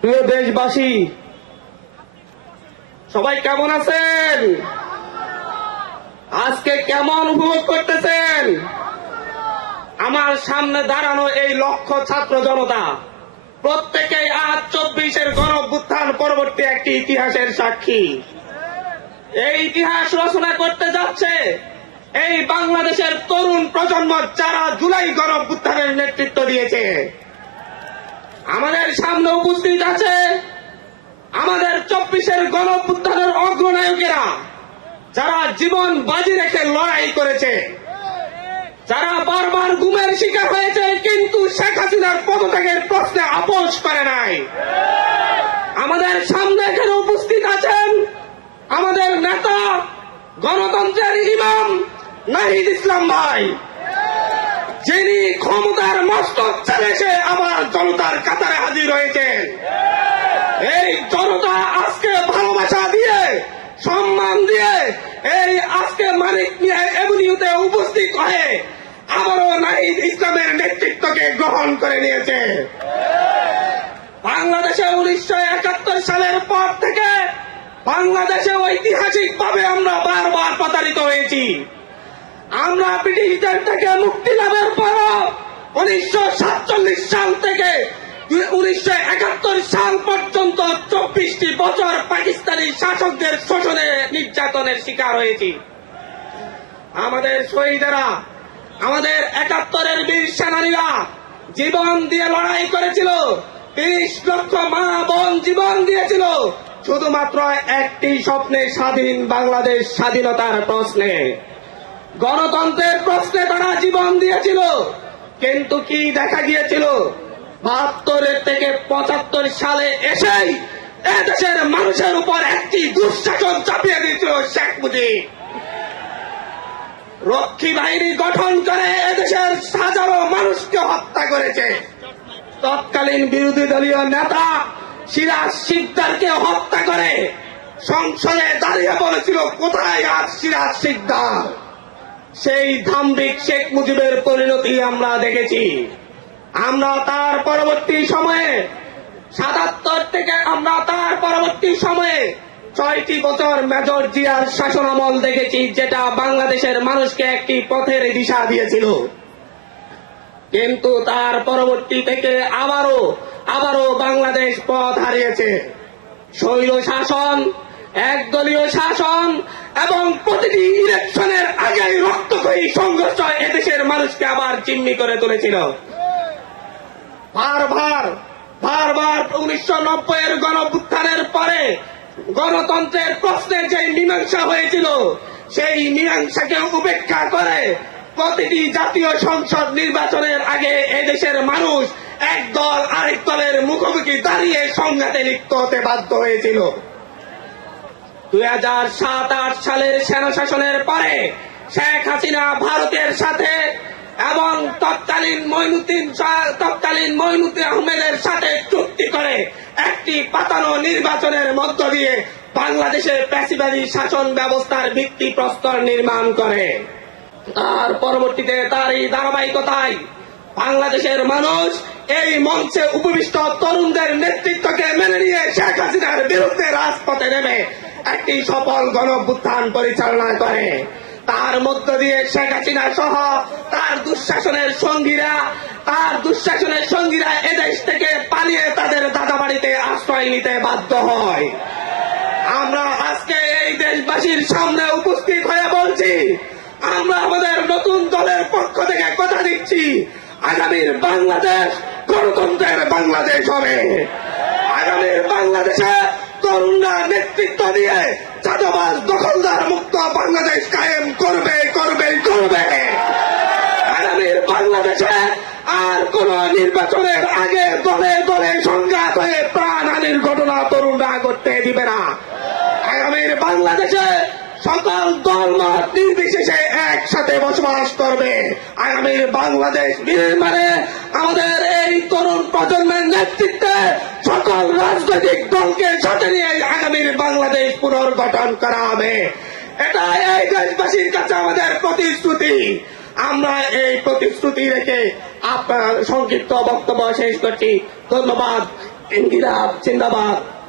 প্রিয় দেশবাসী, সবাই কেমন আছেন? আজকে কেমন উপভোগ করতেছেন? আমার সামনে দাঁড়ানো এই লক্ষ ছাত্র জনতা, প্রত্যেকেই আজ চব্বিশের গণ অভ্যুত্থান পরবর্তী একটি ইতিহাসের সাক্ষী। এই ইতিহাস রচনা করতে যাচ্ছে এই বাংলাদেশের তরুণ প্রজন্ম যারা জুলাই গণ অভ্যুত্থানের নেতৃত্ব দিয়েছে। আমাদের সামনে উপস্থিত আছে আমাদের চব্বিশের গণ অগ্রনায়কেরা, যারা জীবন বাজি রেখে লড়াই করেছে। যারা বারবার গুমের শিকার হয়েছে, কিন্তু শেখ হাসিনার পদত্যাগের প্রশ্নে আপোষ করে নাই। আমাদের সামনে এখানে উপস্থিত আছেন আমাদের নেতা, গণতন্ত্রের ইমাম নাহিদ ইসলাম ভাই। যিনি ক্ষমতার মস্তক চালেছে জনতার কাতারে হাজির হয়েছেন এই জনতা আজকে ভালোবাসা দিয়ে, সম্মান দিয়ে, এই আজকে মানিক মিয়া এভিনিউতে উপস্থিত হয়ে আবারও নাহিদ ইসলামের নেতৃত্বকে গ্রহণ করে নিয়েছে। বাংলাদেশে উনিশশো একাত্তর সালের পর থেকে বাংলাদেশে ঐতিহাসিক ভাবে আমরা বারবার প্রতারিত হয়েছি। আমরা ব্রিটিশদের থেকে মুক্তি লাভের পর উনিশশো সাতচল্লিশ সাল থেকে উনিশশো একাত্তর সাল পর্যন্ত চব্বিশটি বছর পাকিস্তানি শাসকদের শোষণে নির্যাতনের শিকার হয়েছি। আমাদের শহীদেরা, আমাদের একাত্তরের বীর সেনানীরা জীবন দিয়ে লড়াই করেছিল তিরিশ লক্ষ মা বোন জীবন দিয়েছিল, শুধুমাত্র একটি স্বপ্নে স্বাধীন বাংলাদেশ স্বাধীনতার প্রশ্নে। গণতন্ত্রের প্রশ্নে তারা জীবন দিয়েছিল কিন্তু কি দেখা গিয়েছিল? বাহাত্তরের থেকে পঁচাত্তর সালে এসেই এদেশের মানুষের উপর একটি দুঃশাসন চাপিয়ে দিয়েছিল শেখ মুজিব। রক্ষী বাহিনী গঠন করে এদেশের হাজারো মানুষকে হত্যা করেছে। তৎকালীন বিরোধী দলীয় নেতা সিরাজ সিকদারকে হত্যা করে সংসদে দাঁড়িয়ে বলেছিল, কোথায় আজ সিরাজ সিকদার সেই ধাম্বিক শেখ মুজিবের পরিণতি আমরা দেখেছি। আমরা তার পরবর্তী সময়ে সাতাত্তর থেকে আমরা তার পরবর্তী সময়ে ছয়টি বছর মেজর জিয়ার শাসনামল দেখেছি, যেটা বাংলাদেশের মানুষকে একটি পথের দিশা দিয়েছিল। কিন্তু তার পরবর্তী থেকে আবারও আবারও বাংলাদেশ পথ হারিয়েছে। শৈল শাসন একদলীয় শাসন এবং প্রতিটি ইলেকশনের আগেই রক্তক্ষয়ী সংঘর্ষ এদেশের মানুষকে আবার চিম্মি করে তুলেছিল। বারবার বারবার উনিশশো নব্বই এর গণপুত্থানের পরে গণতন্ত্রের প্রশ্নের যে মীমাংসা হয়েছিল, সেই মীমাংসাকে উপেক্ষা করে প্রতিটি জাতীয় সংসদ নির্বাচনের আগে এদেশের মানুষ এক দল আরেক দলের মুখোমুখি দাঁড়িয়ে সংঘাতে লিপ্ত হতে বাধ্য হয়েছিল। দুই হাজার সাত, আট সালের সেনা শাসনের পরে শেখ হাসিনা ভারতের সাথে এবং তৎকালীন মইনুদ্দিন তৎকালীন মইনুদ্দিন আহমেদের সাথে চুক্তি করে একটি পাতানো নির্বাচনের মধ্য দিয়ে বাংলাদেশে প্যাসিবাদী শাসন ব্যবস্থার ভিত্তি প্রস্তর নির্মাণ করে। তার পরবর্তীতে তার এই ধারাবাহিকতায় বাংলাদেশের মানুষ এই মঞ্চে উপবিষ্ট তরুণদের নেতৃত্বকে মেনে নিয়ে শেখ হাসিনার বিরুদ্ধে রাজপথে নেমে একটি সফল গণভ্যুত্থান পরিচালনা করে। তার মধ্য দিয়ে শেখ হাসিনা সহ তার দুঃশাসনের সঙ্গীরা, তার দুঃশাসনের সঙ্গীরা এদেশ থেকে পালিয়ে তাদের দাদা বাড়িতে আশ্রয় নিতে বাধ্য হয়। আমরা আজকে এই দেশবাসীর সামনে উপস্থিত হয়ে বলছি, আমরা আমাদের নতুন দলের পক্ষ থেকে কথা দিচ্ছি, আগামীর বাংলাদেশ গণতন্ত্রের বাংলাদেশ হবে। আগামীর বাংলাদেশে তরুণরা নেতৃত্ব দিয়ে চাঁদাবাজ দখলদার মুক্ত বাংলাদেশ কায়েম করবে করবে করবে। আগামীর বাংলাদেশে আর কোন নির্বাচনের আগে দলে দলে সংঘাত হয়ে প্রাণহানির ঘটনা তরুণরা করতে দিবে না। আগামীর বাংলাদেশে সকল দলমত নির্বিশেষে একসাথে বসবাস করবে। আগামীর বাংলাদেশ নির্মাণে আমাদের এই তরুণ প্রজন্মের নেতৃত্বে সকল রাজনৈতিক দলকে সাথে নিয়ে আগামীর বাংলাদেশ পুনর্গঠন করা হবে। এটা এই দেশবাসীর কাছে আমাদের প্রতিশ্রুতি। আমরা এই প্রতিশ্রুতি রেখে আপনার সংক্ষিপ্ত বক্তব্য শেষ করছি। ধন্যবাদ। ইন্দিরা জিন্দাবাদ।